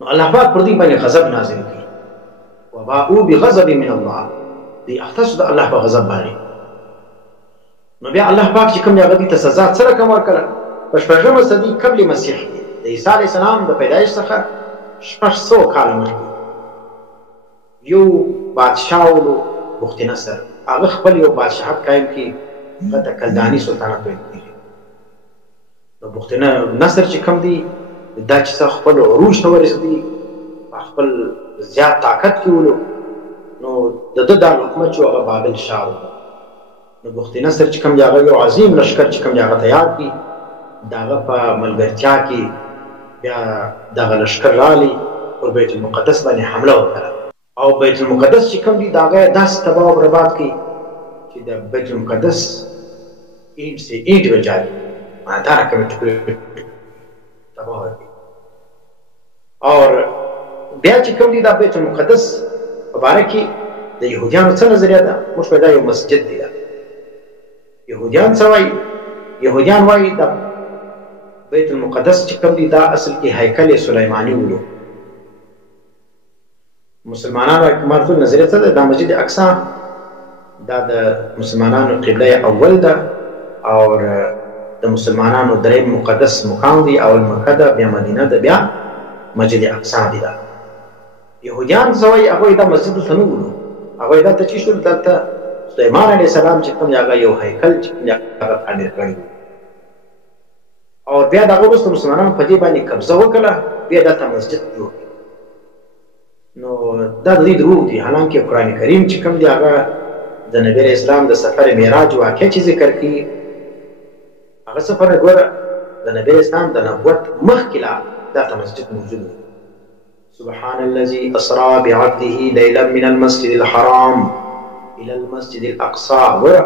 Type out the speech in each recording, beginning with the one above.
نو الله پاک پر دې باندې غضب نازل کړي وباءوا بغضب من الله دې اختص د الله په غضب باندې. نو بیا الله پاک چې کوم دی هغه دې ته سزا څه رقم ورکړه په شپږمه صدي قبل مسیح د عیسی علیه السلام د پیدایش څخه 600 کاله مخکې یو بادشاه ولو بخت نصر هغه خپل یو بادشاهت قایم کړي هغه ته کلداني سلطنت ویل کېږي. نو بخت نصر چې کوم دی دا چې خپل عروج ته ورسېدي په خپل زیات طاقت کې ولو نو د ده دا حکومت چې هغه بابل ښار و. نو بخت نصر چې کوم دی هغه یو عظیم لښکر چې کوم دی هغه تیار کړي د هغه په ملګرتیا کې بیا دغه لښکر راغلی پر بیت المقدس باندې حمله وکړه او بیت المقدس چې کوم دی د هغه داسې تباه او برباد کړي چې د بیت المقدس اینټ سے اینټ وچاړي دا رقم ټکړې تباه کړي. اور بیا چې کوم دی د بیت المقدس په باره کې د یهودیانو څه نظریه ده موږ دا یو مسجد دی. یهودیان څه وایي؟ یهودیان وایي د بیت المقدس چې کوم دی دا اصل کې هیکل سلیمانی ولو. مسلمانانو اکمالتون نظریه څه ده؟ دا مسجد اقصی دا د مسلمانانو قبله اول ده او د مسلمانانو دریم مقدس مقام دی، اول مکه ده بیا مدینه ده بیا مسجد اقصی دی. ده یهودیان څه وایي؟ هغوی دا مسجد ورته نه ولو، هغوی دا ته چې شول دلته سلیمان علیه السلام چې کوم دی هغه یو هیکل چې کوم دی هغه تعمیر کړی او بیا د هغه وروسته مسلمانانو په دې باندې قبضه وکړه بیا دلته مسجد جوړ کړي. نو دا د دې دروغ دي، حالانکه قرآن کریم چې کوم دی هغه د نبی علیه السلام د سفر معراج واقعه چې ذکر کړي هغه سفر ګوره د نبی علیه السلام د نبوت مخکې لا دلته مسجد موجود و. سبحان الذي اسرى بعبده ليلا من المسجد الحرام الى المسجد الاقصى. ګوره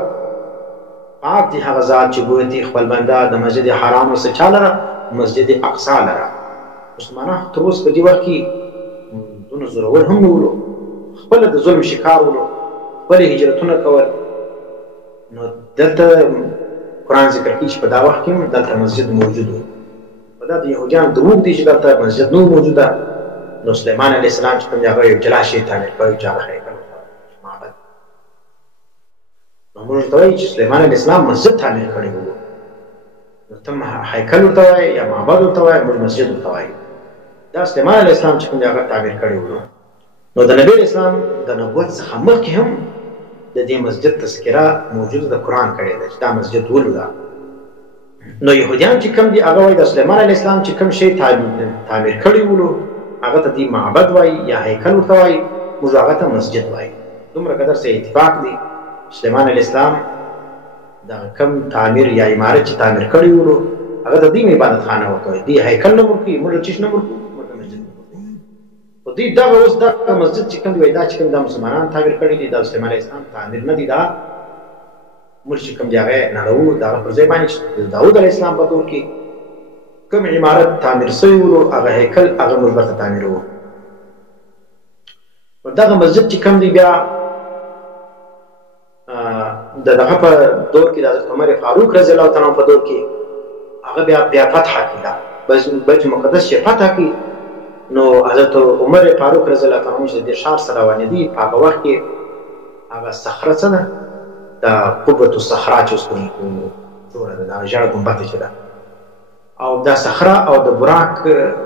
پاک دی هغه ذات چې بوتي خپل بنده د مسجد حرام څخه چا لره مسجد اقصی لره. مسلمانان تر اوسه په دې وخت کې دونه زورور هم نه ولو، خپله د ظلم شکار ولو، خپل هجرتونه کول. نو دلته قرآن ذکر کوي چې په دا وخت کې هم دلته مسجد موجود و. په دا د یهودیانو دروغ دی چې دلته مسجد نه موجوده. نو سلیمان علیه السلام چې کوم دی هغه یو جلا شی تعمیر کړی چې هغه هیکل معبد. نو موږ ورته وایو چې سلیمان علیه السلام مسجد تعمیر کړی و. نو ته هیکل ورته وایې یا معبد ورته وایې، موږ مسجد ورته وایو. دا سلیمان علیه السلام چې کوم دی هغه تعمیر کړی و. نو د نبی علیه السلام د نبوت څخه مخکې هم د دې مسجد تذکره موجوده د قرآن کړې ده چې دا مسجد ولو ده. نو یهودیان چې کوم دي هغه وایي د سلیمان علیه السلام چې کوم شی تعمیر کړی ولو هغه ته دی معبد وایي یا هیکل ورته وایي، موږ هغه ته مسجد وایي. دومره قدر سره اتفاق دی سلیمان علیه السلام دغه کوم تعمیر یا عمارت چې تعمیر کړی ولو هغه د دې عبادت خانه ورته وایي. دی هیکل نه ورکوي، موږ چیش نه ورکوو، موږ مسجد نه ورکوو. خو دوی دغه اوس دغه مسجد چې کوم دی وایي دا چې کوم دا مسلمانان تعمیر کړی دي دا سلیمان علیه السلام تعمیر نه دی. دا موږ چې کوم دی هغه نړوو د هغه پر ځای باندې چې داود علیه السلام په دور کې کوم عمارت تعمیر سوی ولو هغه هیکل هغه موږ ورته تعمیروو. نو دغه مسجد چې کوم دی بیا د دغه په دور کې د حضرت عمر فاروق رضی الله تعالی عنه په دور کې هغه بیا فتح کړه، بیت المقدس چې فتح کړي. نو حضرت عمر فاروق رضی الله تعالی عنه چې د ښار سره روانېدي په هغه وخت کې هغه صخره څه ده د قبة الصخره چې اوس جوړه ده دا ژړه ګنبده چې ده او دا صخره او د براق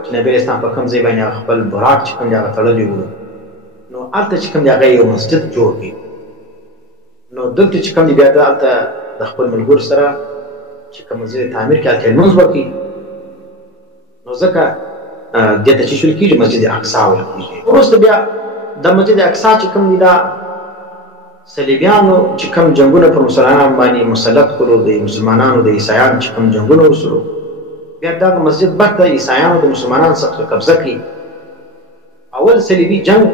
چې نبی اسلام په کوم ځای باندې خپل براق چې کوم دی هغه تړلی و نو هلته چې کوم دی هغه یو مسجد جوړ کړي. نو دلته چې کوم دی بیا هلته د خپل ملګرو سره چې کوم ځای تعمیر کړي هلته لمونځ وکړي. نو ځکه دې ته چې شول کېږي مسجد اقصی ویل کېږي. وروسته بیا د مسجد اقصی چې کوم دی دا صلیبیانو چې کوم جنګونه پر مسلمانانو باندې مسلط کړو، د مسلمانانو د عیسایانو چې کوم جنګونه وشول بیا دغه مسجد بعد د عیسایانو د مسلمانانو څخه قبضه کړي. اول صلیبي جنگ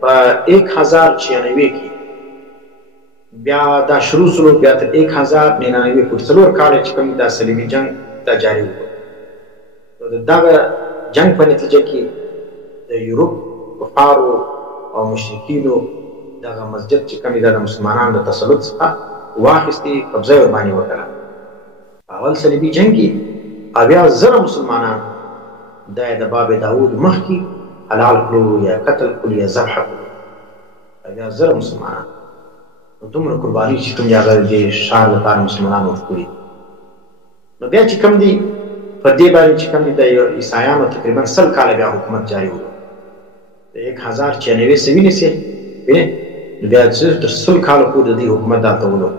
په 1096 کې بیا دا شروع شو، بیا تر 1099 پورې 4 کال چې کوم دا صلیبي جنگ دا جاری و. دغه جنگ په نتیجه کې د یورپ کفارو او مشرکینو دغه مسجد چې کوم د مسلمانانو د تسلط څخه واخیستي، قبضه یې ورباندې وکړه. اول صلیبي جنگ کې اویا زره مسلمانان دا یې د باب داود مخکې حلال کړو یا قتل کړو یا ذبح کړو بیا زره مسلمانان نو دومره قرباني چې کوم هغه د شاه لپاره مسلمانانو ورکړي نو بیا چې کوم دي په دې باندې چې کوم دي د عیسایانو تقریبا 100 کاله بیا حکومت جاري و د 1096 سوي نسي نو بیا چې تر 100 کالو پورې د دې حکومت دا ته ولو